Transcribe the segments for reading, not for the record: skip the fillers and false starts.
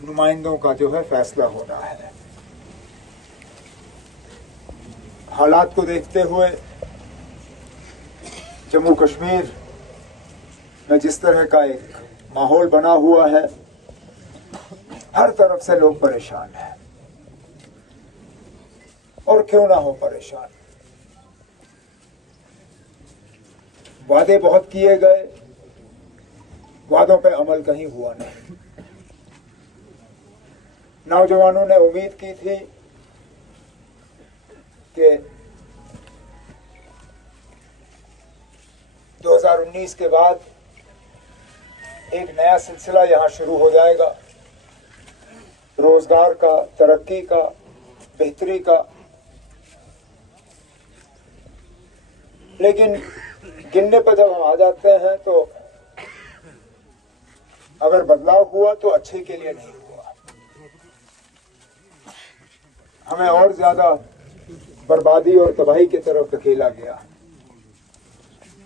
नुमाइंदों का जो है फैसला होना है। हालात को देखते हुए जम्मू कश्मीर में जिस तरह का एक माहौल बना हुआ है, हर तरफ से लोग परेशान हैं, और क्यों ना हो परेशान। वादे बहुत किए गए, वादों पे अमल कहीं हुआ नहीं। नौजवानों ने उम्मीद की थी कि 2019 के बाद एक नया सिलसिला यहां शुरू हो जाएगा, रोजगार का, तरक्की का, बेहतरी का। लेकिन गिनने पर जब हम आ जाते हैं तो अगर बदलाव हुआ तो अच्छे के लिए नहीं हुआ, हमें और ज्यादा बर्बादी और तबाही की तरफ धकेला गया।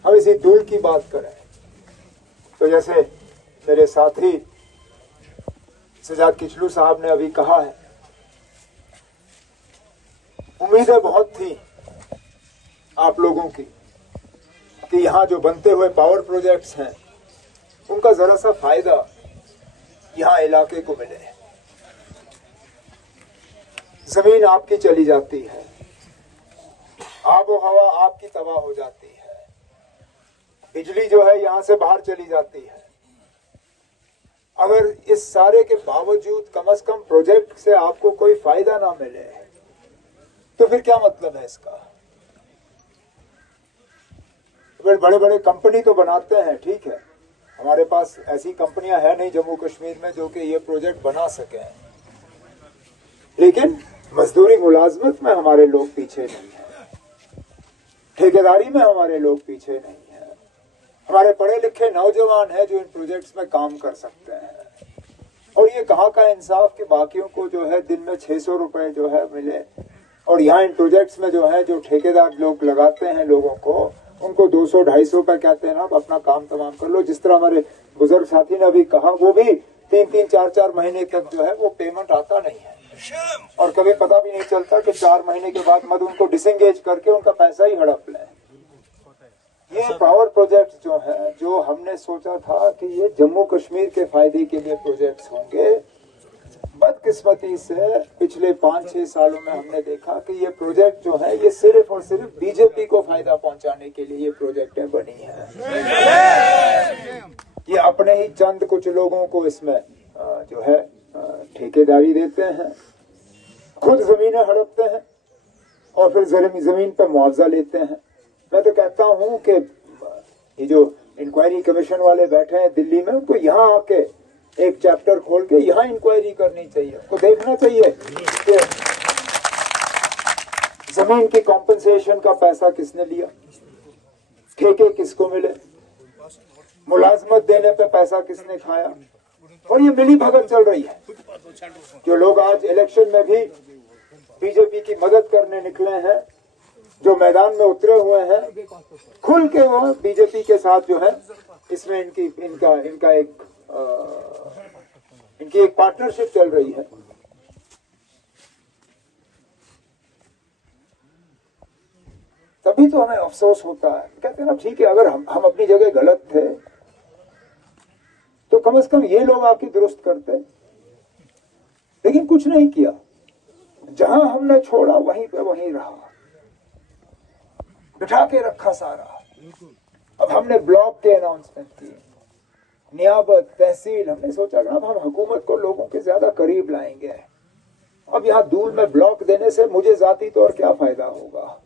हम इसी दूर की बात करें तो जैसे मेरे साथी सजाद किचलू साहब ने अभी कहा है, उम्मीदें बहुत थी आप लोगों की कि यहां जो बनते हुए पावर प्रोजेक्ट्स हैं उनका जरा सा फायदा यहां इलाके को मिले। जमीन आपकी चली जाती है, आबो हवा आपकी तबाह हो जाती है, बिजली जो है यहां से बाहर चली जाती है। अगर इस सारे के बावजूद कम से कम प्रोजेक्ट से आपको कोई फायदा ना मिले तो फिर क्या मतलब है इसका। बड़े बड़े कंपनी तो बनाते हैं, ठीक है, हमारे पास ऐसी कंपनियां है नहीं जम्मू कश्मीर में जो कि ये प्रोजेक्ट बना सके, लेकिन मजदूरी मुलाजमत में हमारे लोग पीछे नहीं है, ठेकेदारी में हमारे लोग पीछे नहीं है। हमारे पढ़े लिखे नौजवान हैं जो इन प्रोजेक्ट्स में काम कर सकते हैं। और ये कहाँ का इंसाफ कि बाकियों को जो है दिन में 600 रुपए जो है मिले, और यहाँ इन प्रोजेक्ट्स में जो है जो ठेकेदार लोग लगाते हैं लोगों को, उनको 200-250 रुपए कहते हैं ना, आप अपना काम तमाम कर लो। जिस तरह हमारे बुजुर्ग साथी ने अभी कहा, वो भी 3-3, 4-4 महीने तक जो है वो पेमेंट आता नहीं है, और कभी पता भी नहीं चलता कि 4 महीने के बाद मत उनको डिसंगेज करके उनका पैसा ही हड़प लें। ये पावर प्रोजेक्ट जो है, जो हमने सोचा था कि ये जम्मू कश्मीर के फायदे के लिए प्रोजेक्ट्स होंगे, बदकिस्मती से पिछले 5-6 सालों में हमने देखा कि ये प्रोजेक्ट जो है ये सिर्फ और सिर्फ बीजेपी को फायदा पहुंचाने के लिए ये प्रोजेक्टें बनी हैं। ये अपने ही चंद कुछ लोगों को इसमें जो है ठेकेदारी देते हैं, खुद जमीनें हड़पते हैं और फिर जमीन पर मुआवजा लेते हैं। मैं तो कहता हूं कि ये जो इंक्वायरी कमीशन वाले बैठे हैं दिल्ली में, उनको यहाँ आके एक चैप्टर खोल के यहाँ इंक्वायरी करनी चाहिए, उनको देखना चाहिए कि जमीन की कॉम्पनसेशन का पैसा किसने लिया, ठेके किसको मिले, मुलाजमत देने पे पैसा किसने खाया। और ये मिली भगत चल रही है। जो लोग आज इलेक्शन में भी बीजेपी की मदद करने निकले हैं, जो मैदान में उतरे हुए हैं, खुल के वो बीजेपी के साथ जो है इसमें इनकी एक पार्टनरशिप चल रही है। तभी तो हमें अफसोस होता है। कहते हैं ना, ठीक है, अगर हम अपनी जगह गलत थे तो कम से कम ये लोग आके दुरुस्त करते, लेकिन कुछ नहीं किया। जहां हमने छोड़ा वहीं पे वहीं रहा, बिठा के रखा सारा। अब हमने ब्लॉक के अनाउंसमेंट की, नियाबत, तहसील, हमने सोचा कि अब हम हुकूमत को लोगों के ज्यादा करीब लाएंगे। अब यहाँ दूर में ब्लॉक देने से मुझे जाती तौर क्या फायदा होगा।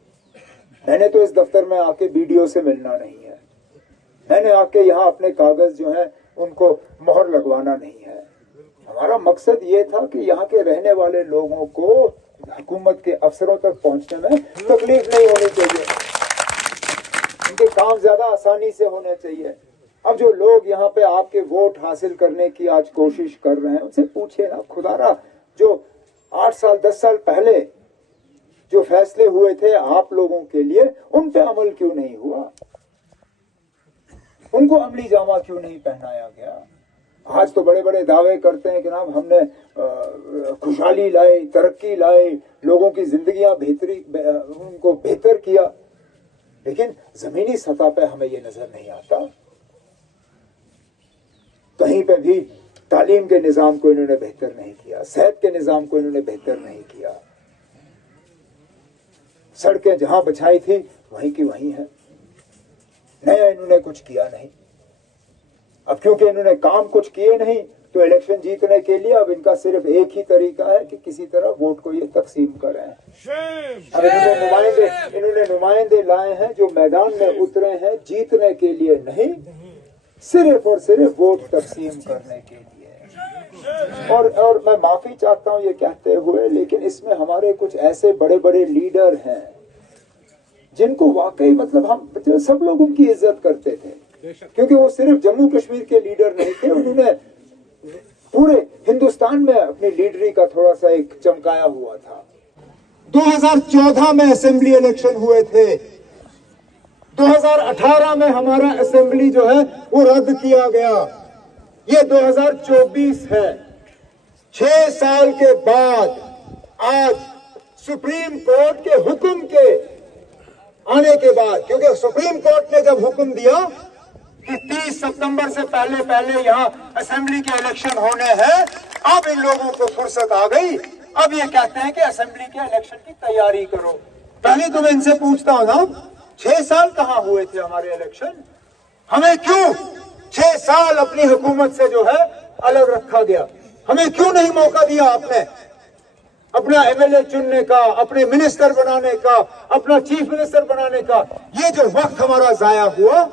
मैंने तो इस दफ्तर में आके बीडीओ से मिलना नहीं है, मैंने आके यहाँ अपने कागज जो है उनको मोहर लगवाना नहीं है। हमारा मकसद ये था कि यहाँ के रहने वाले लोगों को हुकूमत के अफसरों तक पहुंचने में तकलीफ नहीं होनी चाहिए, उनके काम ज्यादा आसानी से होने चाहिए। अब जो लोग यहाँ पे आपके वोट हासिल करने की आज कोशिश कर रहे हैं, उनसे पूछिए ना, खुदारा जो 8 साल 10 साल पहले जो फैसले हुए थे आप लोगों के लिए, उन पे अमल क्यों नहीं हुआ, उनको अमली जामा क्यों नहीं पहनाया गया। आज तो बड़े बड़े दावे करते हैं कि ना हमने खुशहाली लाई, तरक्की लाई, लोगों की जिंदगियां उनको बेहतर किया, लेकिन जमीनी सतह पे हमें ये नजर नहीं आता। कहीं पे भी तालीम के निजाम को इन्होंने बेहतर नहीं किया, सेहत के निजाम को इन्होंने बेहतर नहीं किया। सड़कें जहां बिछाई थी वहीं की वहीं है, नया इन्होंने कुछ किया नहीं। अब क्योंकि इन्होंने काम कुछ किए नहीं तो इलेक्शन जीतने के लिए अब इनका सिर्फ एक ही तरीका है कि किसी तरह वोट को ये तकसीम करें। अब इन्होंने नुमाइंदे लाए हैं जो मैदान में उतरे हैं जीतने के लिए नहीं, सिर्फ और सिर्फ वोट तकसीम करने के लिए। और मैं माफी चाहता हूं ये कहते हुए, लेकिन इसमें हमारे कुछ ऐसे बड़े बड़े लीडर हैं जिनको वाकई मतलब हम सब लोग उनकी इज्जत करते थे, क्योंकि वो सिर्फ जम्मू कश्मीर के लीडर नहीं थे, उन्होंने पूरे हिंदुस्तान में अपनी लीडरी का थोड़ा सा एक चमकाया हुआ था। 2014 में असेंबली इलेक्शन हुए थे, 2018 में हमारा असेंबली जो है वो रद्द किया गया, ये 2024 है। 6 साल के बाद आज सुप्रीम कोर्ट के हुक्म के आने के बाद, क्योंकि सुप्रीम कोर्ट ने जब हुक्म दिया कि 30 सितंबर से पहले यहाँ असेंबली के इलेक्शन होने हैं, अब इन लोगों को फुर्सत आ गई, अब ये कहते हैं कि असेंबली के इलेक्शन की तैयारी करो। पहले तो मैं इनसे पूछता हूं ना, 6 साल कहां हुए थे हमारे इलेक्शन? हमें क्यों 6 साल अपनी हुकूमत से जो है अलग रखा गया? हमें क्यों नहीं मौका दिया आपने अपना एमएलए चुनने का, अपने मिनिस्टर बनाने का, अपना चीफ मिनिस्टर बनाने का? ये जो वक्त हमारा जाया हुआ,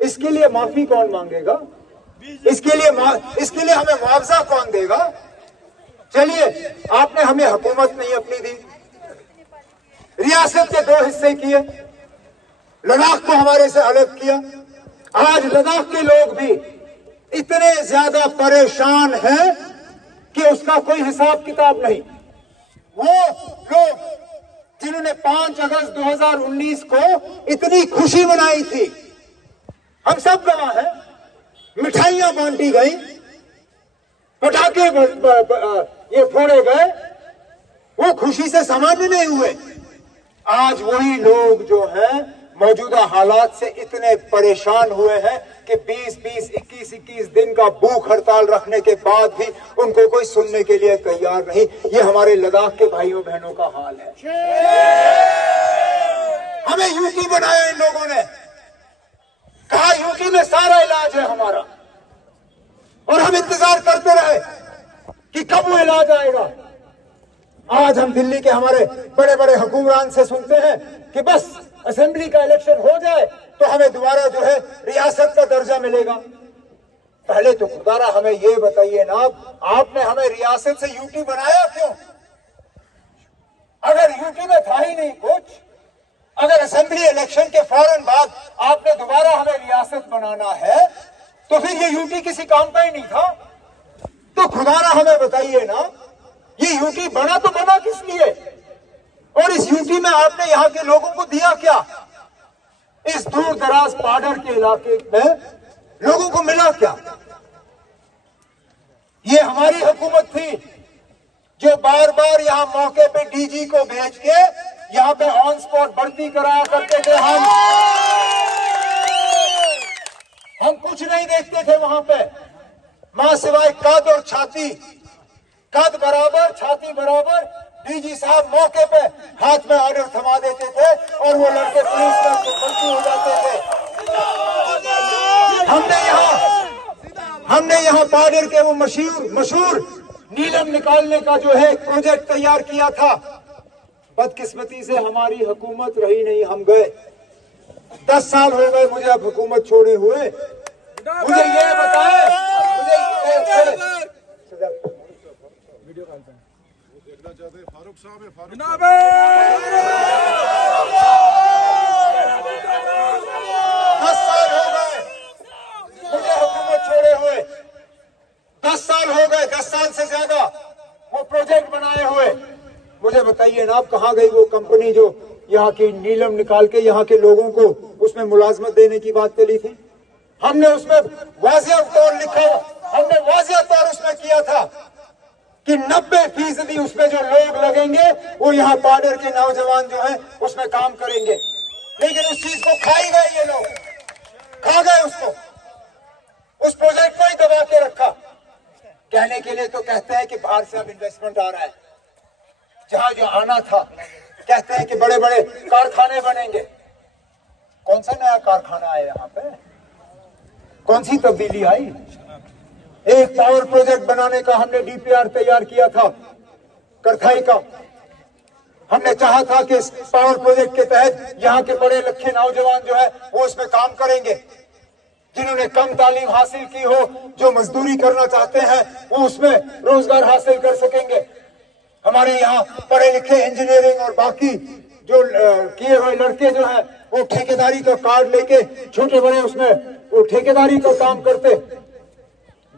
इसके लिए माफी कौन मांगेगा? इसके लिए हमें मुआवजा कौन देगा? चलिए, आपने हमें हुकूमत नहीं अपनी दी, रियासत के 2 हिस्से किए, लद्दाख को हमारे से अलग किया। आज लद्दाख के लोग भी इतने ज्यादा परेशान हैं कि उसका कोई हिसाब किताब नहीं। वो लोग जिन्होंने 5 अगस्त 2019 को इतनी खुशी मनाई थी, हम सब गवाह हैं, मिठाइयां बांटी गई, पटाखे ये फोड़े गए, वो खुशी से सामान्य नहीं हुए। आज वही लोग जो हैं मौजूदा हालात से इतने परेशान हुए हैं कि 20-20, 21-21 दिन का भूख हड़ताल रखने के बाद भी उनको कोई सुनने के लिए तैयार नहीं। ये हमारे लद्दाख के भाइयों बहनों का हाल है। हमें यूटी बनाया इन लोगों ने, कहा यूटी में सारा इलाज है हमारा, और हम इंतजार करते रहे कि कब वो इलाज आएगा। आज हम दिल्ली के हमारे बड़े बड़े हुक्मरान से सुनते हैं कि बस असेंबली का इलेक्शन हो जाए तो हमें दोबारा जो है रियासत का दर्जा मिलेगा। पहले तो खुदारा हमें ये बताइए ना, आपने हमें रियासत से यूटी बनाया क्यों? अगर यूटी में था ही नहीं कुछ, अगर असेंबली इलेक्शन के फौरन बाद आपने दोबारा हमें रियासत बनाना है तो फिर ये यूटी किसी काम का ही नहीं था। तो खुदारा हमें बताइए ना, ये यूटी बना तो बना किस लिए, और इस यूटी में आपने यहाँ के लोगों को दिया क्या? इस दूर दराज बॉर्डर के इलाके में लोगों को मिला क्या? ये हमारी हुकूमत थी जो बार बार यहाँ मौके पे डीजी को भेज के यहाँ पे ऑन स्पॉट भर्ती कराया करते थे। हम कुछ नहीं देखते थे वहां पे, मां सिवाय कद और छाती, कद बराबर छाती बराबर। डीजी साहब मौके पे हाथ में ऑर्डर थमा देते थे और वो लड़के पुलिस में भर्ती हो जाते थे। हमने यहाँ बॉर्डर के वो मशहूर नीलम निकालने का जो है प्रोजेक्ट तैयार किया था। बदकिस्मती से हमारी हुकूमत रही नहीं, हम गए। 10 साल हो गए मुझे अब हुकूमत छोड़े हुए। मुझे ये बताए, फारूक साहब है, फारूक 10 साल हो गए मुझे हुकूमत छोड़े हुए, 10 साल हो गए, 10 साल से ज्यादा वो प्रोजेक्ट बनाए हुए। मुझे बताइए ना, आप कहाँ गई वो कंपनी जो यहाँ की नीलम निकाल के यहाँ के लोगों को उसमें मुलाजमत देने की बात चली थी? हमने उसमें वाज़िह तौर लिखा, हमने वाज़िह तौर उसमें किया था कि 90% उसमें जो लोग लगेंगे वो यहाँ बॉर्डर के नौजवान जो हैं उसमें काम करेंगे। लेकिन उस चीज को खा ही गए ये लोग, खा गए उसको, उस प्रोजेक्ट को ही दबा के रखा। कहने के लिए तो कहते हैं कि बाहर से अब इन्वेस्टमेंट आ रहा है, जहां जो आना था कहते हैं कि बड़े बड़े कारखाने बनेंगे। कौन सा नया कारखाना है यहाँ पे? कौन सी तब्दीली आई? एक पावर प्रोजेक्ट बनाने का हमने डीपीआर तैयार किया था करथाई का। हमने चाहा था कि इस पावर प्रोजेक्ट के तहत यहाँ के बड़े लखे नौजवान जो है वो इसमें काम करेंगे, जिन्होंने कम तालीम हासिल की हो, जो मजदूरी करना चाहते हैं वो उसमें रोजगार हासिल कर सकेंगे। हमारे यहाँ पढ़े लिखे इंजीनियरिंग और बाकी जो किए हुए लड़के जो हैं वो ठेकेदारी का कार्ड लेके छोटे बड़े उसमें वो ठेकेदारी का काम करते।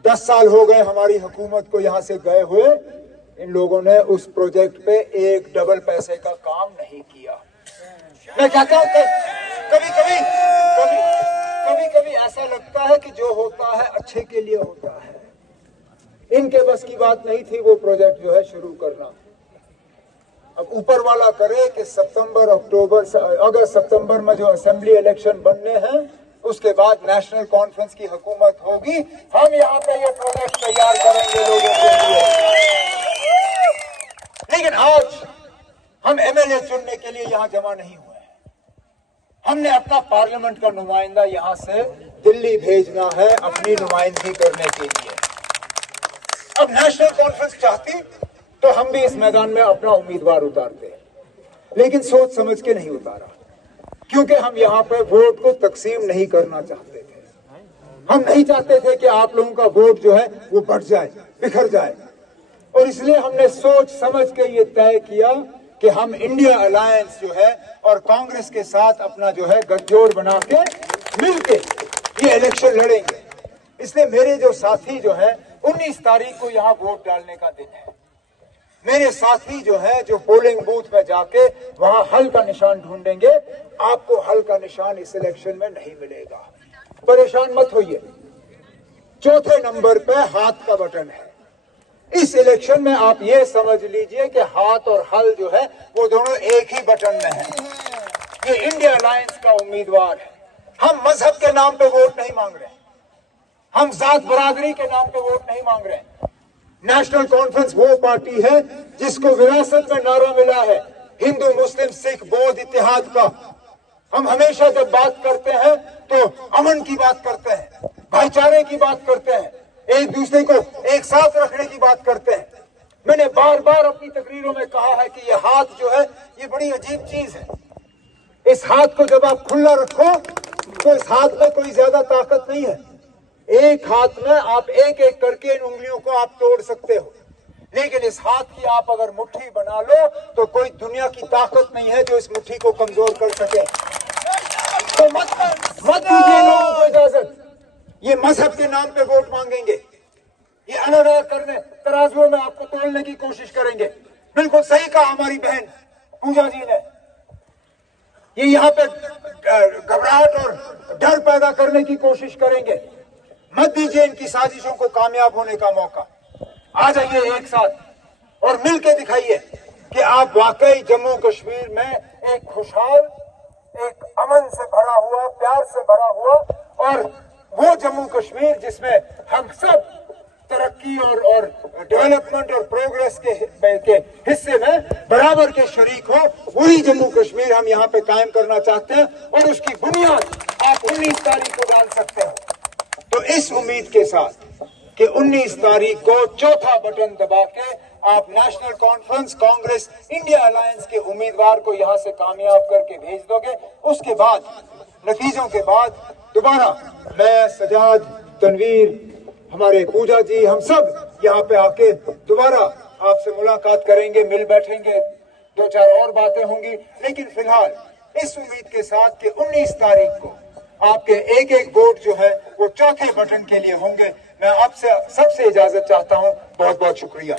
10 साल हो गए हमारी हुकूमत को यहाँ से गए हुए, इन लोगों ने उस प्रोजेक्ट पे एक डबल पैसे का काम नहीं किया। मैं कहता हूँ कभी ऐसा लगता है कि जो होता है अच्छे के लिए होता है। इनके बस की बात नहीं थी वो प्रोजेक्ट जो है शुरू करना। अब ऊपर वाला करे कि सितंबर अक्टूबर अगस्त सितंबर में जो असेंबली इलेक्शन बनने हैं उसके बाद नेशनल कॉन्फ्रेंस की हुकूमत होगी, हम यहाँ पे ये प्रोजेक्ट तैयार करेंगे लोगों के लिए। लेकिन आज हम एमएलए चुनने के लिए यहाँ जमा नहीं हुए हैं। हमने अपना पार्लियामेंट का नुमाइंदा यहाँ से दिल्ली भेजना है अपनी नुमाइंदगी करने के लिए। अब नेशनल कॉन्फ्रेंस चाहती तो हम भी इस मैदान में अपना उम्मीदवार उतारते, लेकिन सोच समझ के नहीं उतारा, क्योंकि हम यहाँ पर वोट को तकसीम नहीं करना चाहते थे। हम नहीं चाहते थे कि आप लोगों का वोट जो है वो बढ़ जाए, बिखर जाए, और इसलिए हमने सोच समझ के ये तय किया कि हम इंडिया अलायंस जो है और कांग्रेस के साथ अपना जो है गठजोड़ बना के मिलके ये इलेक्शन लड़ेंगे। इसलिए मेरे जो साथी जो है 19 तारीख को यहाँ वोट डालने का दिन है। मेरे साथी जो है जो पोलिंग बूथ में जाके वहां हल का निशान ढूंढेंगे। आपको हल का निशान इस इलेक्शन में नहीं मिलेगा, परेशान मत होइए। चौथे नंबर पे हाथ का बटन है। इस इलेक्शन में आप ये समझ लीजिए कि हाथ और हल जो है वो दोनों एक ही बटन में है। ये इंडिया अलायंस का उम्मीदवार है। हम मजहब के नाम पे वोट नहीं मांग रहे, हम जात बरादरी के नाम पे वोट नहीं मांग रहे। नेशनल कॉन्फ्रेंस वो पार्टी है जिसको विरासत में नारा मिला है हिंदू मुस्लिम सिख बौद्ध इत्तेहाद का। हम हमेशा जब बात करते हैं तो अमन की बात करते हैं, भाईचारे की बात करते हैं, एक दूसरे को एक साथ रखने की बात करते हैं। मैंने बार बार अपनी तकरीरों में कहा है कि ये हाथ जो है ये बड़ी अजीब चीज है। इस हाथ को जब आप खुला रखो तो इस हाथ में कोई ज्यादा ताकत नहीं है। एक हाथ में आप एक एक करके इन उंगलियों को आप तोड़ सकते हो, लेकिन इस हाथ की आप अगर मुट्ठी बना लो तो कोई दुनिया की ताकत नहीं है जो इस मुट्ठी को कमजोर कर सके। तो मत दीजिए लोगों को इजाजत ये मजहब के नाम पे वोट मांगेंगे, ये अलग अलग करने तराजुओं में आपको तोड़ने की कोशिश करेंगे। बिल्कुल सही कहा हमारी बहन पूजा जी ने, ये यहाँ पे घबराहट और डर पैदा करने की कोशिश करेंगे। मत दीजिए इनकी साजिशों को कामयाब होने का मौका। आ जाइए एक साथ और मिलकर दिखाइए कि आप वाकई जम्मू कश्मीर में एक खुशहाल, एक अमन से भरा हुआ, प्यार से भरा हुआ और वो जम्मू कश्मीर जिसमें हम सब तरक्की और डेवलपमेंट और प्रोग्रेस के हिस्से में बराबर के शरीक हो, वही जम्मू कश्मीर हम यहाँ पे कायम करना चाहते हैं। और उसकी बुनियाद आप 19 तारीख को डाल सकते हो। तो इस उम्मीद के साथ कि 19 तारीख को चौथा बटन दबा के आप national conference Congress India alliance के उम्मीदवार को यहां से कामयाब करके भेज दोगे, उसके बाद नतीजों के बाद दोबारा मैं, सजाद, तनवीर, हमारे पूजा जी, हम सब यहाँ पे आके दोबारा आपसे मुलाकात करेंगे, मिल बैठेंगे, 2-4 और बातें होंगी। लेकिन फिलहाल इस उम्मीद के साथ कि 19 तारीख को आपके एक एक वोट जो है वो चौथे बटन के लिए होंगे, मैं आपसे सबसे इजाजत चाहता हूं। बहुत बहुत शुक्रिया।